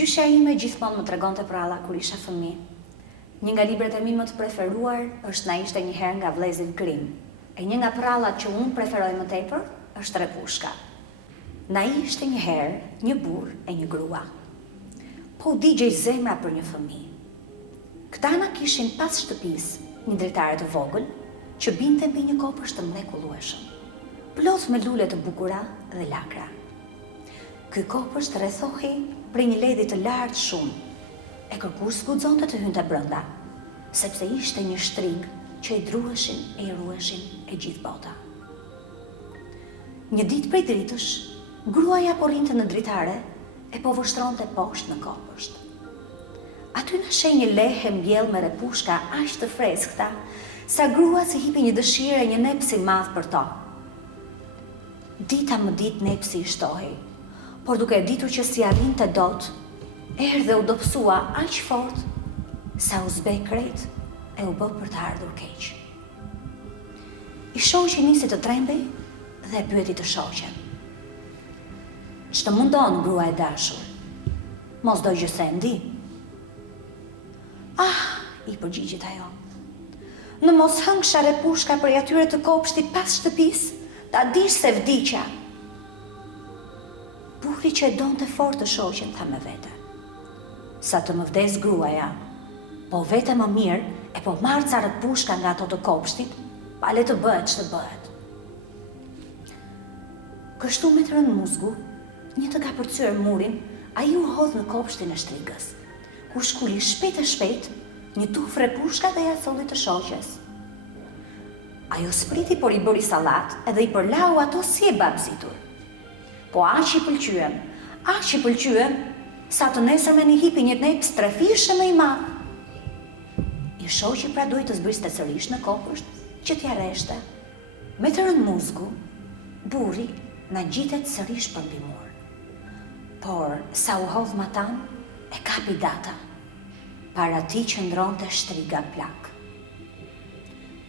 Gjyshja ime gjithmonë më tregonte për Allah kur isha fëmijë. Një nga librat e mi më të preferuar është Na ishte një herë nga vëllezërit Grimm. E një nga prallat që unë preferoj më tepër është Repushka. Na ishte një herë një burr e një grua. Po u digjej zemra për një fëmijë. Këta ana kishin pas shtëpisë një dritare të vogël që binte mbi një kopësht të mrekullueshëm, plot me lule të bukura dhe lakra. Ky kopësht rrethohej prej një ledhi të lartë shumë, e kërkues guxonte të hynte brenda, sepse ishte një shtrig që i druheshin e i ruheshin e gjithë bota. Një ditë prej dritësh, gruaja po rrinte në dritare e po vështronte poshtë në kopësht. Aty na sheh një lehe mbjell me repushka aq të freskëta, sa grua si hipi një dëshirë e një nepsi madh për to. Dita më ditë nepsi i shtohej, por duke e ditur që si arrinte dot, erdhe u dobësua aq fort sa u zbe krejt e u bë për të ardhur keq. I shoqi nisi të trembej dhe e pyeti të shoqen. Ç'të mundon, grua e dashur? Mos do gjë se ndi? Ah, i përgjigjet ajo. Në mos hëngsha repushka prej atyre të kopshtit pas shtëpisë, ta dish se vdiqja. Burri që e donte fort të shoqen tha me vete. Sa të më vdes gruaja, po vete më mirë e po marr ca repushka nga ato të kopshtit, pa le të bëhet ç'të bëhet. Kështu me të rënë muzgu, një të ka përcyer murin, ai u hodh në kopshtin e shtrigës, ku shkuli shpejt e shpejt një tuf repushka dhe ja solli të shoqes. Ajo spriti por i bëri sallat edhe i përlau ato si e babzitur. Po aq i pëlqyen, sa të nesërmen i hipi një neps trefishëm e i madh. I shoqi pra duhet të zbriste sërish në kopësht që t'ja reshte. Me të rënë muzgu, burri na gjitet sërish për mbi mur. Por sa u hodh matan, e kapi data. Para ti që ndronte shtriga plak.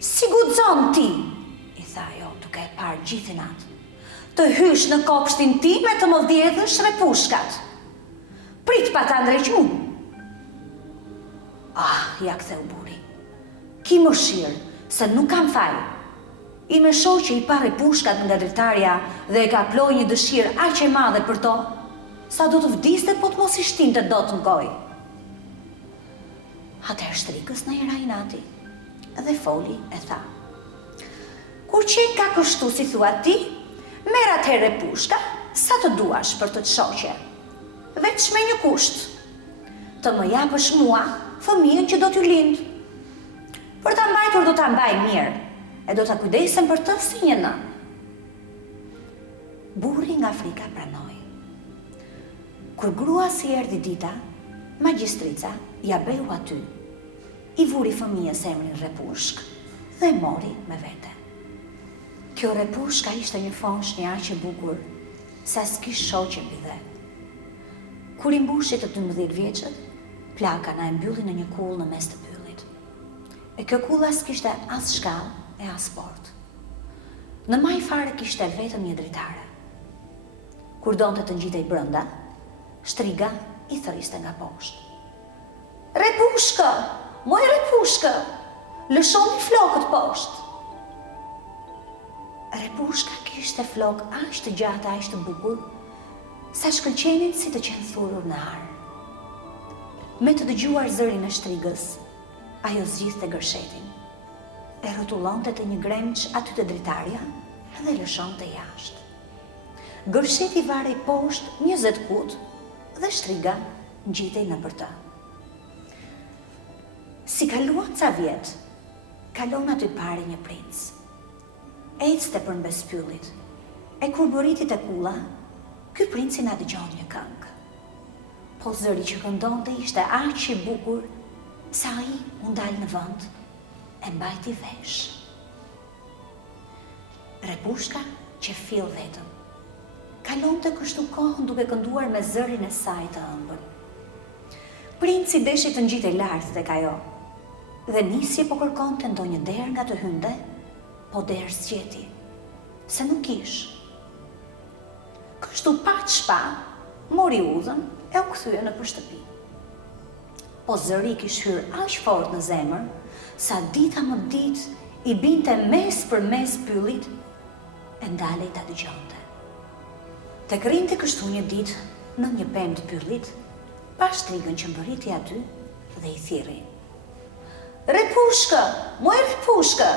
Si guxon ti, i tha ajo, duke e parë gjithin atë, të hysh në kopshtin ti me të më vjedhësh repushkat. Prit pa ta ndrequ. Ah, ja ktheu burri. Ki mëshirë, se nuk kam fal. I me shoqe i pa repushkat nga dritarja dhe e ka ploj një dëshirë aq e madhe për to, sa do të vdiste po të mos i shtinte dot në gojë. Atëherë shtrikës në i rajnati dhe foli e tha. Kur qenë ka kështu si thua ti, merr atëherë repushka sa të duash për të shoqe. Veç me një kusht, të më japësh mua fëmijën që do t'ju lind. Për ta mbajtur do ta mbaj mirë, e do ta kujdesem për të si një nën. Burri nga frika pranoi. Kur grua si erdhi dita, magjistrica ja beu aty. I vuri fëmijës emrin Repushk dhe mori me vete. Kjo Repushka ishte një foshnjë aq e bukur, sa s'kish shoqe mbi dhe. Kur i mbushi të 12 vjeçët, plaka na e mbylli në një kull në mes të pyllit. E kjo kulla s'kishte as shkallë e as portë. Në maj fare kishte vetëm një dritare. Kur donte të ngjitej brenda, shtriga i thëriste nga poshtë. Repushkë! Moj Repushkë! Lëshoni flokët poshtë! Repushka kishte flok aq të gjatë, aq të bukur, sa shkëlqenin si të qenë thurur në ar. Me të dëgjuar zërin e shtrigës, ajo zgjidhte gërshetin, e rrotullonte të një gremç aty te dritarja dhe lëshonte jashtë. Gërsheti varej poshtë 20 kut dhe shtriga ngjitej nëpër të. Si kaluan ca vjet, kalon aty pare një princ. Ecte përmbes pyllit, e kur bëriti te kulla, ky princi na dëgjon një këngë. Po zëri që këndonte ishte aq i bukur, sa ai u ndal në vend e mbajti vesh. Repushka që fill vetëm, kalonte kështu kohën duke kënduar me zërin e saj të ëmbël. Princi deshi të ngjitej lart tek ajo, dhe nisi po kërkonte ndonjë derë nga të hynde, po derë s'gjeti, se nuk ish. Kështu pa çpa, mori udhën e u kthye nëpër shtëpi. Po zëri kishte hyrë aq fort në zemër, sa dita më ditë i binte mes për mes pyllit e ndalej ta dëgjonte. Tek rinte kështu një ditë në një pemë të pyllit, pa shtrigën që mbërriti aty dhe i thirri. Repushkë, moj Repushkë,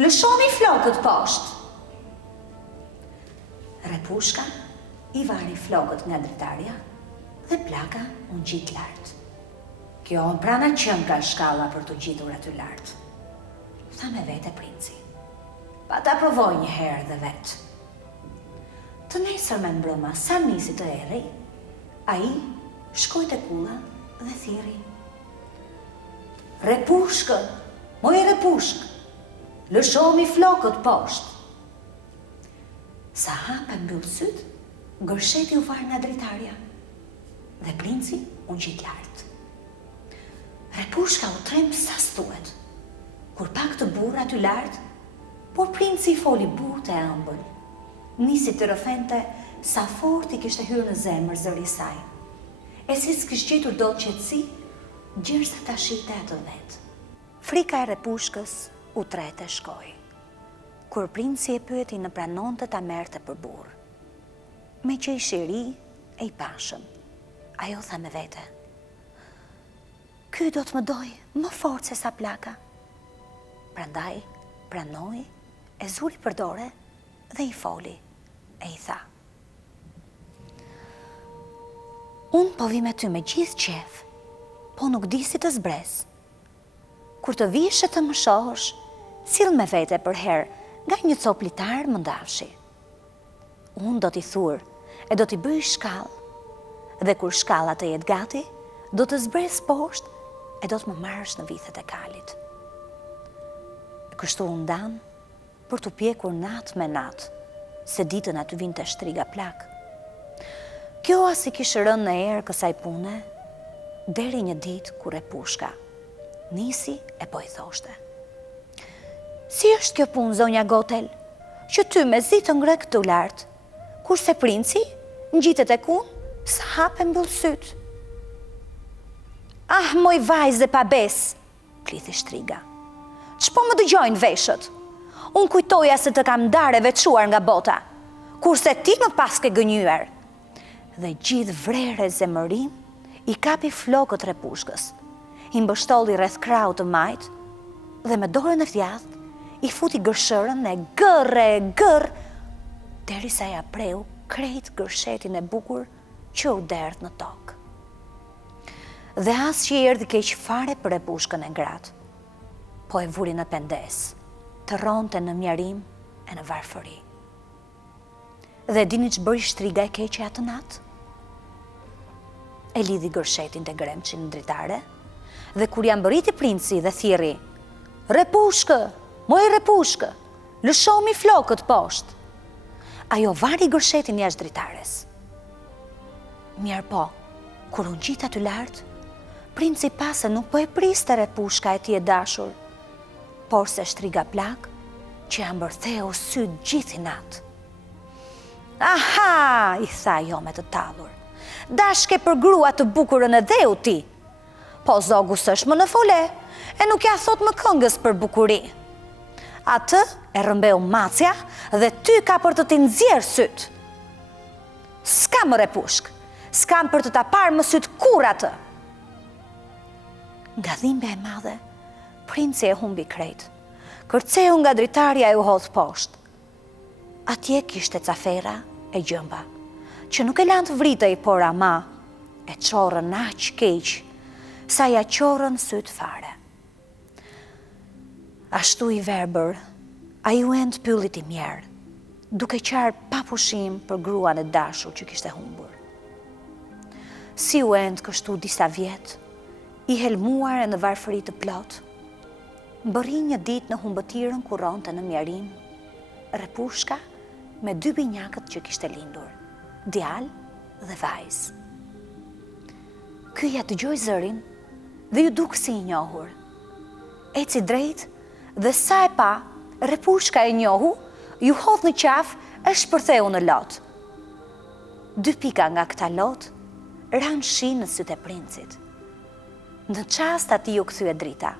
lëshoni flokët poshtë. Repushka i vari flokët nga dritarja dhe plaka unë gjitë lartë. Kjo prana qënë ka shkalla për të gjitur aty lartë. Tha me vete princi. Pa ta provoj një herë dhe vetë. Të nesër me mbrëma, sa nisi të errej, a i shkoj të kula dhe thiri. Repushkë, moj Repushkë, lëshomi flokët poshtë. Sa hape mbyll syt, gërsheti u var nga dritarja dhe princi u gjit lartë. Repushka u trem sa stuet, kur pak të burr aty lartë, por princi foli butë e ëmbël, nisi të rëfente sa fort i kishte hyrë në zemër zëri i saj, e si s'kishte gjetur dot qetësi, gjersa ta shihte atë vetë. Frika e Repushkës u trete shkoi. Kur princi e pyeti në pranonte ta merrte për burr. Me që ishi i ri e i pashëm, ajo tha me vete. Ky do të më doj më fort se sa plaka. Prandaj, pranoi, e zuri për dore dhe i foli, e i tha. Unë po vi me ty me gjithë qef, po nuk di si të zbres. Kur të vishe të më shohësh, sill me vete për herë, nga një cop litar më ndafshi. Unë do t'i thur e do t'i bëj shkallë, dhe kur shkalla të jetë gati, do të zbres poshtë e do të më marrësh në vithet e kalit. Kështu unë dan për t'u pjekur natë me natë, se ditën aty vinte shtriga plak. Kjo as i kishte rënë në erë kësaj pune, deri një ditë kur Repushka nisi e po i thoshte. Si është kjo punë, zonja Gotel, që ty me zi të ngre këtu lartë, kurse princi ngjitet e kunë sa hape mbyll syt. Ah, moj vajzë pa bes, plithi shtriga. Ç'po më dëgjojnë veshët? Unë kujtoja se të kam ndarë e veçuar nga bota, kurse ti më pas ke gënjyer. Dhe gjithë vrere zemërim i kapi flokët Repushkës, i mbështolli rreth krahut të majt dhe me dorën e thjathë i futi gërshërën e gërr, derisa ja preu krejt gërshetin e bukur që u derdh në tokë. Dhe as që i erdhi keq fare për Repushkën e gratë, po e vuri në pendes, të ronte në mjarim e në varfëri. Dhe dini që bëri shtriga e keqe atë natë? E lidhi gërshetin të gremçin në dritare, dhe kur janë bëriti princi dhe thirri, Repushkë, moj Repushkë, lëshomi flokët poshtë. Ajo vari gërshetin jashtë dritares. Mirë po, kur unë gjita të lartë, princi pase nuk po e priste Repushka e ti e dashur, por se shtriga plak që janë bërtheu syt gjithi natë. Aha, i tha jo me të tallur, dashke për grua të bukurën e dheu ti, po zogu s'është më në fole, e nuk ja thot më këngës për bukuri. Atë e rëmbeu macja dhe ty ka për të t'i nxjerrë syt. S'ka më Repushk, s'kam për të ta parë më syt kur atë. Nga dhimbja e madhe, princi e humbi krejt. Kërceu nga dritarja e u hodh poshtë. Atje kishte cafera e gjëmba, që nuk e lanë të vritej, por ama e qorën aq keq, sa ja qorën syt fare. Ashtu i verbër, a ju end pyllit i mjerë, duke qarë pa pushim për gruan e dashur që kishte humbur. Si u end kështu disa vjetë, i helmuar e në varfëri të plot, bëri një ditë në humbëtirën kur ronte në mjarim, Repushka me dy binjakët që kishte lindur, djalë dhe vajzë. Ky ja dëgjoi zërin dhe ju duk si i njohur. Eci drejt dhe sa e pa, Repushka e njohu, ju hodh në qaf e shpërtheu në lot. 2 pika nga këta lot ranë shi në sytë e princit. Në qast ati ju kthye drita.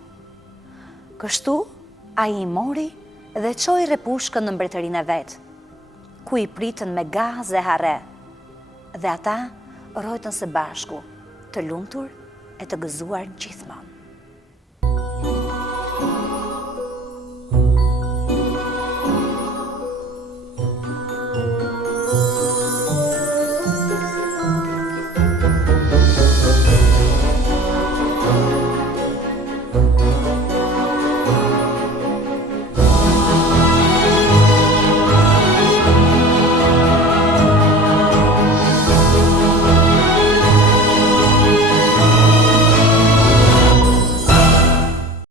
Kështu, a i mori dhe qoj repushkën në mbretërinë e vetë, ku i pritën me gaz dhe hare, dhe ata rojtën së bashku, të lumtur e të gëzuar gjithmonë.